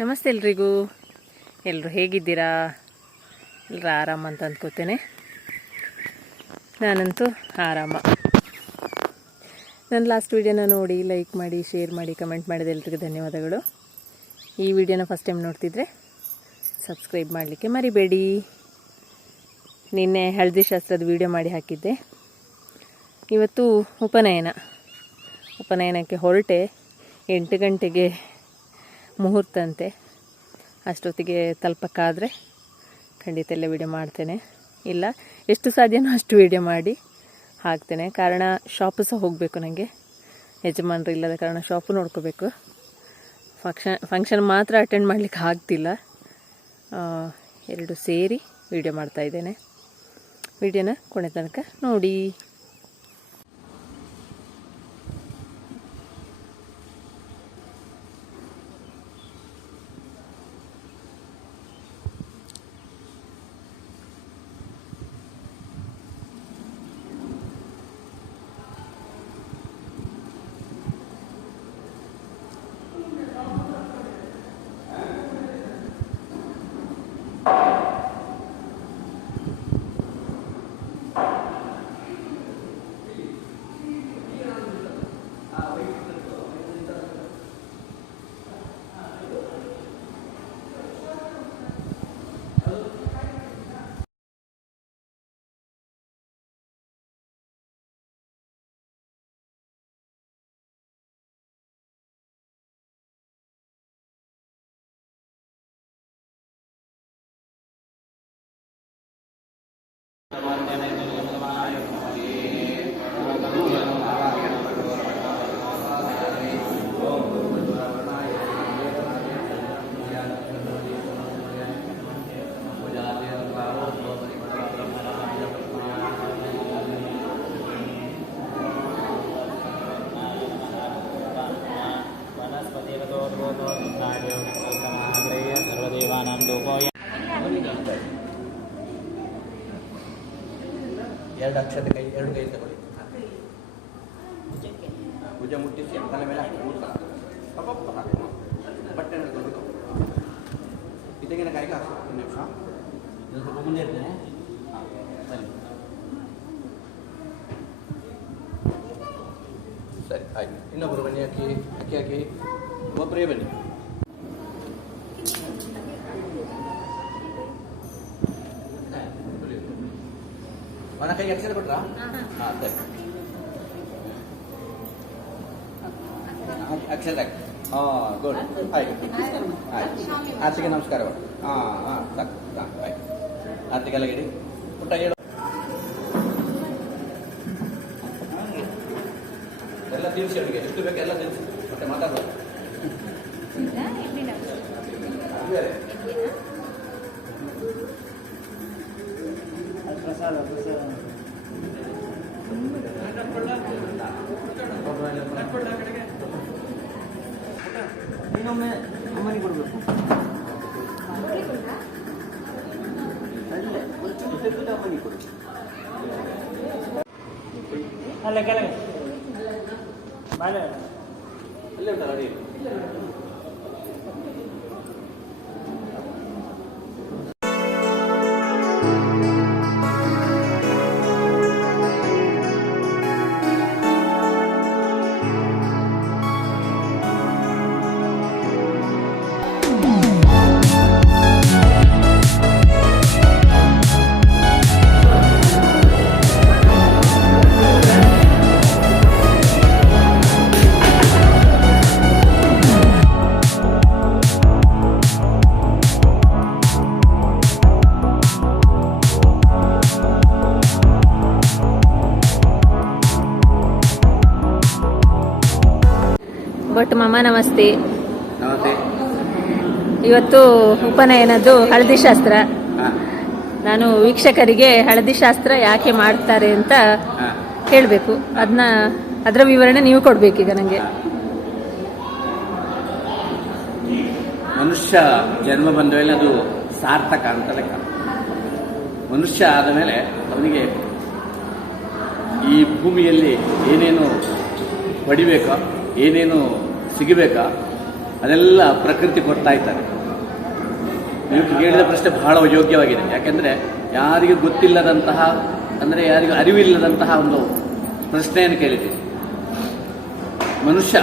ನಮಸ್ತೆ ಎಲ್ರಿಗೂ. ಎಲ್ಲರೂ ಹೇಗಿದ್ದೀರಾ? ಎಲ್ಲರೂ ಆರಾಮ ಅಂತ ಅಂದ್ಕೋತೇನೆ ನಾನಂತೂ ಆರಾಮ. ನನ್ನ ಲಾಸ್ಟ್ ವೀಡಿಯೋನ ನೋಡಿ ಲೈಕ್ ಮಾಡಿ ಶೇರ್ ಮಾಡಿ ಕಮೆಂಟ್ ಮಾಡಿದ ಎಲ್ರಿಗೂ ಧನ್ಯವಾದಗಳು. ಈ ವಿಡಿಯೋನ ಫಸ್ಟ್ ಟೈಮ್ ನೋಡ್ತಿದ್ರೆ ಸಬ್ಸ್ಕ್ರೈಬ್ ಮಾಡಲಿಕ್ಕೆ ಮರಿಬೇಡಿ. ನಿನ್ನೆ ಹಳದಿ ಶಾಸ್ತ್ರದ ವಿಡಿಯೋ ಮಾಡಿ ಹಾಕಿದ್ದೆ. ಇವತ್ತು ಉಪನಯನ. ಉಪನಯನಕ್ಕೆ ಹೊರಟೆ ಎಂಟು ಗಂಟೆಗೆ ಮುಹೂರ್ತ ಅಂತೆ ಅಷ್ಟೊತ್ತಿಗೆ ತಲುಪಕ್ಕಾದರೆ ಖಂಡಿತ ಎಲ್ಲ ವಿಡಿಯೋ ಮಾಡ್ತೇನೆ. ಇಲ್ಲ, ಎಷ್ಟು ಸಾಧ್ಯನೋ ಅಷ್ಟು ವೀಡಿಯೋ ಮಾಡಿ ಹಾಕ್ತೇನೆ. ಕಾರಣ ಶಾಪು ಸಹ ಹೋಗಬೇಕು ನನಗೆ ಯಜಮಾನರು ಇಲ್ಲದ ಕಾರಣ ಶಾಪು ನೋಡ್ಕೋಬೇಕು. ಫಂಕ್ಷನ್ ಫಂಕ್ಷನ್ ಮಾತ್ರ ಅಟೆಂಡ್ ಮಾಡಲಿಕ್ಕೆ ಆಗ್ತಿಲ್ಲ. ಎರಡು ಸೇರಿ ವಿಡಿಯೋ ಮಾಡ್ತಾ ಇದ್ದೇನೆ. ವಿಡಿಯೋನ ಕೊನೆ ತನಕ ನೋಡಿ. सर्वदेवानां लोकोऽयम् ಎರಡು ಅಕ್ಷತೆ ಕೈ ಎರಡು ಕೈ ತಗೊಳ್ಳಿ. ಭುಜ ಮುಟ್ಟಿಸಿ ತಲೆ ಮೇಲೆ ಹಾಕಿ ಮೂರು ಸಲ ಪಪಪ್ಪ ಹಾಕು. ಬಟ್ಟೆ ಹಿಡ್ಕೊಂಡು ಈ ತೆಂಗಿನಕಾಯಿಗೆ ಹಾಕು ಒಂದು ನಿಮಿಷ. ಇದು ಸ್ವಲ್ಪ ಮುಂದೆ ಇರ್ತೇನೆ. ಹಾಂ ಬನ್ನಿ ಸರಿ ಆಯ್ತು. ಇನ್ನೊಬ್ಬರು ಬನ್ನಿ ಹಾಕಿ ಅಕ್ಕಿ ಹಾಕಿ ಒಬ್ಬರೇ ಬನ್ನಿ. ಒಣ ಕೈ ಅಕ್ಷರ ಕೊಟ್ರಾ ಹಾಂ ಸರಿ ಅಕ್ಷರ ಹಾಕಿ ಹಾಂ ಗುಡ್ ಆಯ್ತು ಆಯ್ತು ಆಚೆಗೆ ನಮಸ್ಕಾರ ಮಾಡಿ ಹಾಂ ಹಾಂ ಸಾಕು ಸಾಕು ಆಯ್ತು ಆಚೆಗೆಲ್ಲ ಇಡಿ ಪುಟ್ಟ ಹೇಳು ಎಲ್ಲ ತಿನ್ಸಿ ಅವನಿಗೆ ಎಷ್ಟು ಬೇಕು ಎಲ್ಲ ತಿನ್ಸಿ ಮತ್ತೆ ಮಾತಾಡುವ ಇನ್ನೊಮ್ಮೆ ಅಮ್ಮನಿಗೆ ಕೊಡಬೇಕು ಅಲ್ಲೇ ಒಂಚೂರು ತೆಗೆದು ಅಮ್ಮನಿಗೆ ಕೊಡು ಅಲ್ಲ ಕೆಳಗೆ ಬಾಳೆ ಅಲ್ಲೇ ಉಂಟಲ್ಲ ಅಡಿ ಬಟ್ ಮಾಮ ನಮಸ್ತೆ. ಇವತ್ತು ಉಪನಯನದ್ದು ಹಳದಿ ಶಾಸ್ತ್ರ. ನಾನು ವೀಕ್ಷಕರಿಗೆ ಹಳದಿ ಶಾಸ್ತ್ರ ಯಾಕೆ ಮಾಡ್ತಾರೆ ಅಂತ ಹೇಳಬೇಕು. ಅದನ್ನ ಅದರ ವಿವರಣೆ ನೀವು ಕೊಡ್ಬೇಕೀಗ ನನಗೆ ಮನುಷ್ಯ ಜನ್ಮ ಬಂದ ಮೇಲೆ ಅದು ಸಾರ್ಥಕ ಅಂತ ಲೆಕ್ಕ. ಮನುಷ್ಯ ಆದ ಮೇಲೆ ಅವನಿಗೆ ಈ ಭೂಮಿಯಲ್ಲಿ ಏನೇನು ಪಡಿಬೇಕೋ ಏನೇನು ಸಿಗಬೇಕೋ? ಅದೆಲ್ಲ ಪ್ರಕೃತಿ ಕೊಡ್ತಾ ಇದ್ದಾರೆ. ನೀವು ಕೇಳಿದ ಪ್ರಶ್ನೆ ಬಹಳ ಯೋಗ್ಯವಾಗಿದೆ. ಯಾಕೆಂದರೆ ಯಾರಿಗೂ ಗೊತ್ತಿಲ್ಲದಂತಹ, ಅಂದರೆ ಯಾರಿಗೂ ಅರಿವಿಲ್ಲದಂತಹ ಒಂದು ಪ್ರಶ್ನೆಯನ್ನು ಕೇಳಿದೆ ಮನುಷ್ಯ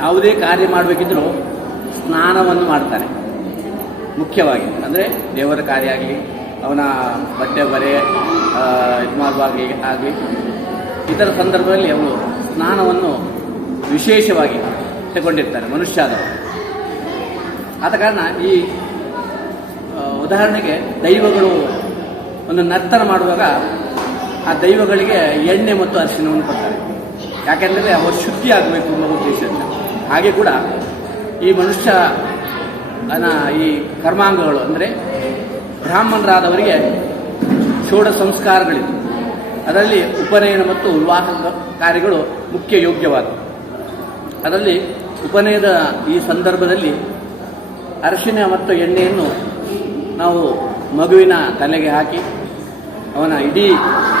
ಯಾವುದೇ ಕಾರ್ಯ ಮಾಡಬೇಕಿದ್ರೂ ಸ್ನಾನವನ್ನು ಮಾಡ್ತಾನೆ. ಮುಖ್ಯವಾಗಿ, ಅಂದರೆ ದೇವರ ಕಾರ್ಯ ಆಗಲಿ, ಅವನ ಬಟ್ಟೆ ಬರೆ ಇದು ಮಾಡುವಾಗಲಿ ಆಗಲಿ ಇತರ ಸಂದರ್ಭದಲ್ಲಿ ಅವನು ಸ್ನಾನವನ್ನು ವಿಶೇಷವಾಗಿ ತಗೊಂಡಿರ್ತಾರೆ ಮನುಷ್ಯ ಆದವರು ಆದ ಕಾರಣ ಈ ಉದಾಹರಣೆಗೆ ದೈವಗಳು ಒಂದು ನರ್ತನ ಮಾಡುವಾಗ ಆ ದೈವಗಳಿಗೆ ಎಣ್ಣೆ ಮತ್ತು ಅರಿಶಿನವನ್ನು ಕೊಡ್ತಾರೆ. ಯಾಕೆಂದರೆ ಅವರು ಶುದ್ಧಿ ಆಗಬೇಕು ಅನ್ನೋ ಉದ್ದೇಶದಿಂದ. ಹಾಗೆ ಕೂಡ ಈ ಮನುಷ್ಯ ಈ ಕರ್ಮಾಂಗಗಳು ಅಂದರೆ ಬ್ರಾಹ್ಮಣರಾದವರಿಗೆ ಷೋಡ ಸಂಸ್ಕಾರಗಳಿವೆ. ಅದರಲ್ಲಿ ಉಪನಯನ ಮತ್ತು ವಿವಾಹ ಕಾರ್ಯಗಳು ಮುಖ್ಯ ಯೋಗ್ಯವಾದವು. ಅದರಲ್ಲಿ ಉಪನಯದ ಈ ಸಂದರ್ಭದಲ್ಲಿ ಅರಿಶಿನ ಮತ್ತು ಎಣ್ಣೆಯನ್ನು ನಾವು ಮಗುವಿನ ತಲೆಗೆ ಹಾಕಿ ಅವನ ಇಡೀ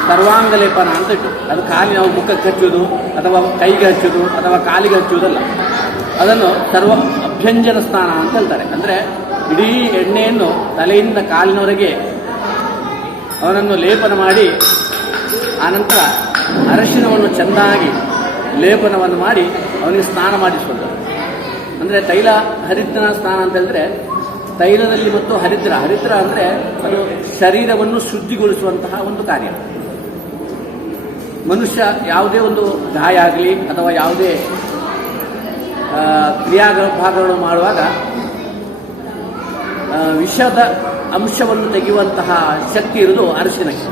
ಸರ್ವಾಂಗ ಲೇಪನ ಅಂತ ಇಟ್ಟು ಅದು ಖಾಲಿ ನಾವು ಮುಖಕ್ಕೆ ಹಚ್ಚೋದು ಅಥವಾ ಕೈಗೆ ಹಚ್ಚೋದು ಅಥವಾ ಕಾಲಿಗೆ ಹಚ್ಚುವುದಲ್ಲ. ಅದನ್ನು ಸರ್ವ ಅಭ್ಯಂಜನ ಸ್ನಾನ ಅಂತ ಹೇಳ್ತಾರೆ ಅಂದರೆ ಇಡೀ ಎಣ್ಣೆಯನ್ನು ತಲೆಯಿಂದ ಕಾಲಿನವರೆಗೆ ಅವನನ್ನು ಲೇಪನ ಮಾಡಿ ಆನಂತರ ಅರಶಿನವನ್ನು ಚೆನ್ನಾಗಿ ಲೇಪನವನ್ನು ಮಾಡಿ ಅವನಿಗೆ ಸ್ನಾನ ಮಾಡಿಸ್ಕೊಂಡು ಅಂದರೆ ತೈಲ ಹರಿದ್ರನ ಸ್ನಾನ ಅಂತ ಹೇಳಿದ್ರೆ, ತೈಲದಲ್ಲಿ ಮತ್ತು ಹರಿದ್ರ. ಹರಿದ್ರ ಅಂದರೆ ಅದು ಶರೀರವನ್ನು ಶುದ್ಧಿಗೊಳಿಸುವಂತಹ ಒಂದು ಕಾರ್ಯ. ಮನುಷ್ಯ ಯಾವುದೇ ಒಂದು ಗಾಯ ಆಗಲಿ ಅಥವಾ ಯಾವುದೇ ಭಾಗಗಳು ಮಾಡುವಾಗ ವಿಷದ ಅಂಶವನ್ನು ತೆಗೆಯುವಂತಹ ಶಕ್ತಿ ಇರುವುದು ಅರಿಶಿನಕ್ಕೆ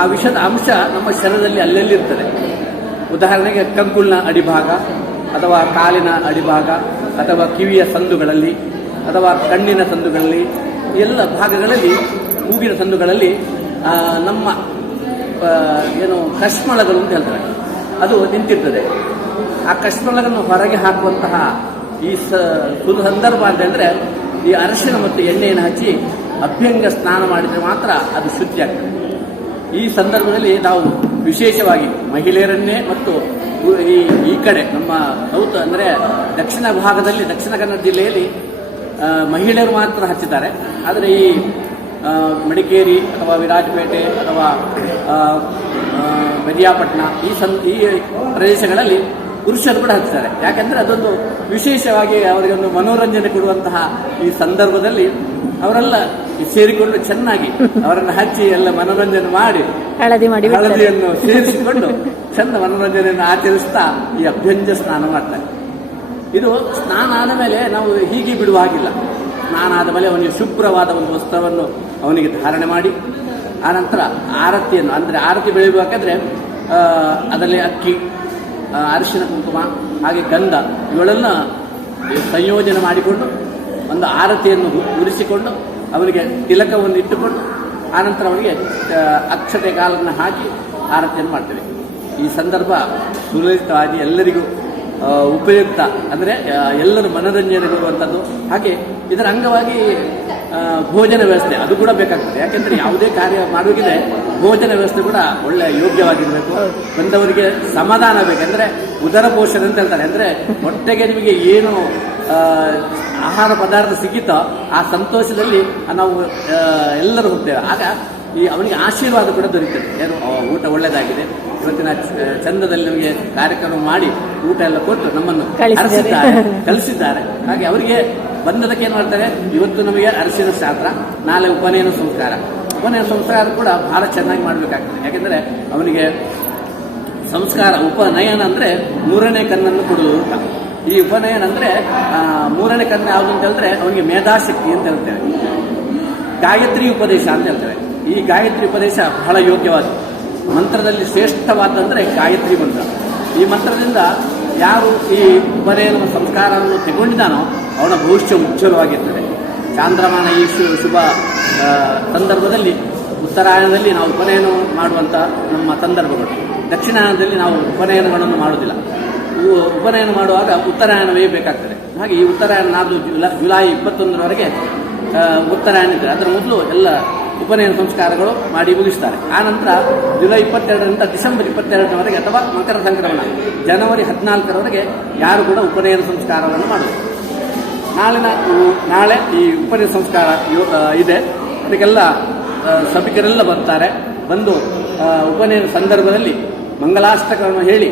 ಆ ವಿಷದ ಅಂಶ ನಮ್ಮ ಶರೀರದಲ್ಲಿ ಅಲ್ಲೆಲ್ಲಿ ಇರ್ತದೆ. ಉದಾಹರಣೆಗೆ ಕಂಕುಳಿನ ಅಡಿಭಾಗ, ಅಥವಾ ಕಾಲಿನ ಅಡಿಭಾಗ, ಅಥವಾ ಕಿವಿಯ ಸಂದುಗಳಲ್ಲಿ, ಅಥವಾ ಕಣ್ಣಿನ ಸಂದುಗಳಲ್ಲಿ, ಎಲ್ಲ ಭಾಗಗಳಲ್ಲಿ, ಮೂಗಿನ ಸಂದುಗಳಲ್ಲಿ ನಮ್ಮ ಏನು ಕಶ್ಮಳಗಳು ಅಂತ ಹೇಳ್ತಾರೆ. ಅದು ನಿಂತಿರ್ತದೆ. ಆ ಕಶ್ಮಳಗಳನ್ನು ಹೊರಗೆ ಹಾಕುವಂತಹ ಈ ಸಂದರ್ಭ ಅಂತ ಹೇಳಿದ್ರೆ ಈ ಅರಶಿನ ಮತ್ತು ಎಣ್ಣೆಯನ್ನು ಹಚ್ಚಿ ಅಭ್ಯಂಗ ಸ್ನಾನ ಮಾಡಿದರೆ ಮಾತ್ರ ಅದು ಶುದ್ಧಿ ಆಗ್ತದೆ ಈ ಸಂದರ್ಭದಲ್ಲಿ ನಾವು ವಿಶೇಷವಾಗಿ ಮಹಿಳೆಯರನ್ನೇ ಮತ್ತು ಈ ಈ ಕಡೆ ನಮ್ಮ ಸೌತ್ ಅಂದರೆ ದಕ್ಷಿಣ ಭಾಗದಲ್ಲಿ ದಕ್ಷಿಣ ಕನ್ನಡ ಜಿಲ್ಲೆಯಲ್ಲಿ ಮಹಿಳೆಯರು ಮಾತ್ರ ಹಚ್ಚಿದ್ದಾರೆ. ಆದರೆ ಈ ಮಡಿಕೇರಿ ಅಥವಾ ವಿರಾಜಪೇಟೆ ಅಥವಾ ಆ, ಈ ಸಂ ಈ ಪ್ರದೇಶಗಳಲ್ಲಿ ಪುರುಷರು ಕೂಡ ಹಚ್ಚಿದ್ದಾರೆ. ಯಾಕೆಂದರೆ ಅದೊಂದು ವಿಶೇಷವಾಗಿ ಅವರಿಗೆ ಒಂದು ಮನೋರಂಜನೆ ಕೊಡುವಂತಹ ಈ ಸಂದರ್ಭದಲ್ಲಿ ಅವರೆಲ್ಲ ಸೇರಿಕೊಂಡು ಚೆನ್ನಾಗಿ ಅವರನ್ನು ಹಚ್ಚಿ ಎಲ್ಲ ಮನೋರಂಜನೆ ಮಾಡಿ ಹಳದಿ ಮಾಡಿ ಹಳದಿಯನ್ನು ಸೇರಿಸಿಕೊಂಡು ಚಂದ ಮನೋರಂಜನೆಯನ್ನು ಆಚರಿಸ್ತಾ ಈ ಅಭ್ಯಂಜ ಸ್ನಾನ ಮಾಡ್ತಾರೆ. ಇದು ಸ್ನಾನ ಆದ ಮೇಲೆ ನಾವು ಹೀಗೆ ಬಿಡುವ ಹಾಗಿಲ್ಲ ಸ್ನಾನ ಆದ ಮೇಲೆ ಅವನಿಗೆ ಶುಭ್ರವಾದ ಒಂದು ವಸ್ತ್ರವನ್ನು ಅವನಿಗೆ ಧಾರಣೆ ಮಾಡಿ ಆನಂತರ ಆರತಿಯನ್ನು ಅಂದರೆ ಆರತಿ ಬೆಳೆಯಬೇಕಾದ್ರೆ ಅದರಲ್ಲಿ ಅಕ್ಕಿ ಅರಿಶಿನ ಕುಂಕುಮ ಹಾಗೆ ಗಂಧ ಇವುಗಳೆಲ್ಲ ಸಂಯೋಜನೆ ಮಾಡಿಕೊಂಡು ಒಂದು ಆರತಿಯನ್ನು ಉರಿಸಿಕೊಂಡು ಅವರಿಗೆ ತಿಲಕವನ್ನು ಇಟ್ಟುಕೊಂಡು ಆನಂತರ ಅವನಿಗೆ ಆ, ಅಕ್ಷತೆ ಕಾಲನ್ನು ಹಾಕಿ ಆರತಿಯನ್ನು ಮಾಡ್ತೇವೆ. ಈ ಸಂದರ್ಭ ಸುಲಲಿತವಾಗಿ ಎಲ್ಲರಿಗೂ ಉಪಯುಕ್ತ. ಅಂದರೆ ಎಲ್ಲರೂ ಮನೋರಂಜನೆ ಕೊಡುವಂಥದ್ದು ಹಾಗೆ ಇದರ ಅಂಗವಾಗಿ ಭೋಜನ ವ್ಯವಸ್ಥೆ ಅದು ಕೂಡ ಬೇಕಾಗ್ತದೆ. ಯಾಕೆಂದರೆ ಯಾವುದೇ ಕಾರ್ಯ ಮಾಡುವಾಗಿದೆ ಭೋಜನ ವ್ಯವಸ್ಥೆ ಕೂಡ ಒಳ್ಳೆ ಯೋಗ್ಯವಾಗಿರಬೇಕು. ಬಂದವರಿಗೆ ಸಮಾಧಾನ ಬೇಕಂದರೆ ಉದರ ಪೋಷಣ ಅಂತ ಹೇಳ್ತಾರೆ. ಅಂದರೆ ಹೊಟ್ಟೆಗೆ ನಿಮಗೆ ಏನು ಆಹಾರ ಪದಾರ್ಥ ಸಿಗಿತೋ ಆ ಸಂತೋಷದಲ್ಲಿ ನಾವು ಎಲ್ಲರೂ ಹೋಗ್ತೇವೆ. ಆಗ ಈ ಅವನಿಗೆ ಆಶೀರ್ವಾದ ಕೂಡ ದೊರೀತದೆ. ಏನು ಊಟ ಒಳ್ಳೆಯದಾಗಿದೆ ಇವತ್ತಿನ ಚಂದದಲ್ಲಿ ನಮಗೆ ಕಾರ್ಯಕ್ರಮ ಮಾಡಿ ಊಟ ಎಲ್ಲ ಕೊಟ್ಟು ನಮ್ಮನ್ನು ಕಳಿಸಿದ್ದಾರೆ. ಕಲಿಸಿದ್ದಾರೆ ಹಾಗೆ ಅವರಿಗೆ ಬಂದದಕ್ಕೆ ಏನು ಮಾಡ್ತಾರೆ? ಇವತ್ತು ನಮಗೆ ಅರಸಿನ ಶಾಸ್ತ್ರ ನಾಳೆ ಉಪನಯನ ಸಂಸ್ಕಾರ. ಉಪನಯನ ಸಂಸ್ಕಾರ ಕೂಡ ಬಹಳ ಚೆನ್ನಾಗಿ ಮಾಡಬೇಕಾಗ್ತದೆ. ಯಾಕೆಂದರೆ ಅವನಿಗೆ ಸಂಸ್ಕಾರ ಉಪನಯನ ಅಂದರೆ ಮೂರನೇ ಕಣ್ಣನ್ನು ಕೊಡುವುದು ಅಂತ. ಈ ಉಪನಯನ ಅಂದರೆ ಮೂರನೇ ಕನ್ನೆ ಯಾವುದು ಅಂತ ಹೇಳಿದ್ರೆ, ಅವನಿಗೆ ಮೇಧಾಶಕ್ತಿ ಅಂತ ಹೇಳ್ತೇವೆ. ಗಾಯತ್ರಿ ಉಪದೇಶ ಅಂತ ಹೇಳ್ತೇವೆ. ಈ ಗಾಯತ್ರಿ ಉಪದೇಶ ಬಹಳ ಯೋಗ್ಯವಾದ ಮಂತ್ರದಲ್ಲಿ ಶ್ರೇಷ್ಠವಾದಂದ್ರೆ ಗಾಯತ್ರಿ ಮಂತ್ರ. ಈ ಮಂತ್ರದಿಂದ ಯಾರು ಈ ಉಪನಯನ ಸಂಸ್ಕಾರವನ್ನು ತಗೊಂಡಿದ್ದಾನೋ, ಅವನ ಭವಿಷ್ಯ ಉಜ್ವಲವಾಗಿರ್ತದೆ. ಚಾಂದ್ರಮಾನ ಈ ಶುಭ ಸಂದರ್ಭದಲ್ಲಿ ಉತ್ತರಾಯಣದಲ್ಲಿ ನಾವು ಉಪನಯನ ಮಾಡುವಂಥ ನಮ್ಮ ಸಂದರ್ಭಗಳು. ದಕ್ಷಿಣಾಯನದಲ್ಲಿ ನಾವು ಉಪನಯನಗಳನ್ನು ಮಾಡುವುದಿಲ್ಲ. ಉಪನಯನ ಮಾಡುವಾಗ ಉತ್ತರಾಯಣವೇ ಬೇಕಾಗ್ತದೆ. ಹಾಗೆ ಈ ಉತ್ತರಾಯಣ ನಾಡ್ದು ಜುಲೈ ಜುಲೈ ಇಪ್ಪತ್ತೊಂದರವರೆಗೆ ಉತ್ತರಾಯಣ ಇದೆ ಅದರ ಮೊದಲು ಎಲ್ಲ ಉಪನಯನ ಸಂಸ್ಕಾರಗಳು ಮಾಡಿ ಮುಗಿಸ್ತಾರೆ. ಆ ನಂತರ ಜುಲೈ ಇಪ್ಪತ್ತೆರಡರಿಂದ ಡಿಸೆಂಬರ್ ಇಪ್ಪತ್ತೆರಡರವರೆಗೆ ಅಥವಾ ಮಕರ ಸಂಕ್ರಮಣ, ಜನವರಿ ಹದಿನಾಲ್ಕರವರೆಗೆ ಯಾರು ಕೂಡ ಉಪನಯನ ಸಂಸ್ಕಾರವನ್ನು ಮಾಡುವುದು ನಾಳಿನ ನಾಳೆ ಈ ಉಪನಯನ ಸಂಸ್ಕಾರ ಇದೆ. ಅದಕ್ಕೆಲ್ಲ ಸಭಿಕರೆಲ್ಲ ಬರ್ತಾರೆ. ಬಂದು ಉಪನಯನ ಸಂದರ್ಭದಲ್ಲಿ ಮಂಗಲಾಷ್ಟಕವನ್ನು ಹೇಳಿ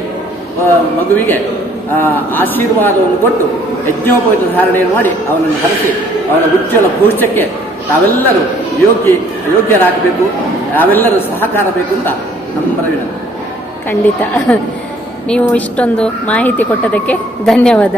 ಮಗುವಿಗೆ ಆಶೀರ್ವಾದವನ್ನು ಕೊಟ್ಟು ಯಜ್ಞೋಪವಿತ ಧಾರಣೆಯನ್ನು ಮಾಡಿ ಅವನನ್ನು ಹರಿಸಿ ಅವನ ಉಜ್ವಲ ಭವಿಷ್ಯಕ್ಕೆ ತಾವೆಲ್ಲರೂ ಯೋಗ್ಯ, ಯೋಗ್ಯರಾಗಬೇಕು, ತಾವೆಲ್ಲರೂ ಸಹಕಾರ ಬೇಕು ಅಂತ ನಮ್ಮ ಖಂಡಿತ. ನೀವು ಇಷ್ಟೊಂದು ಮಾಹಿತಿ ಕೊಟ್ಟದಕ್ಕೆ ಧನ್ಯವಾದ.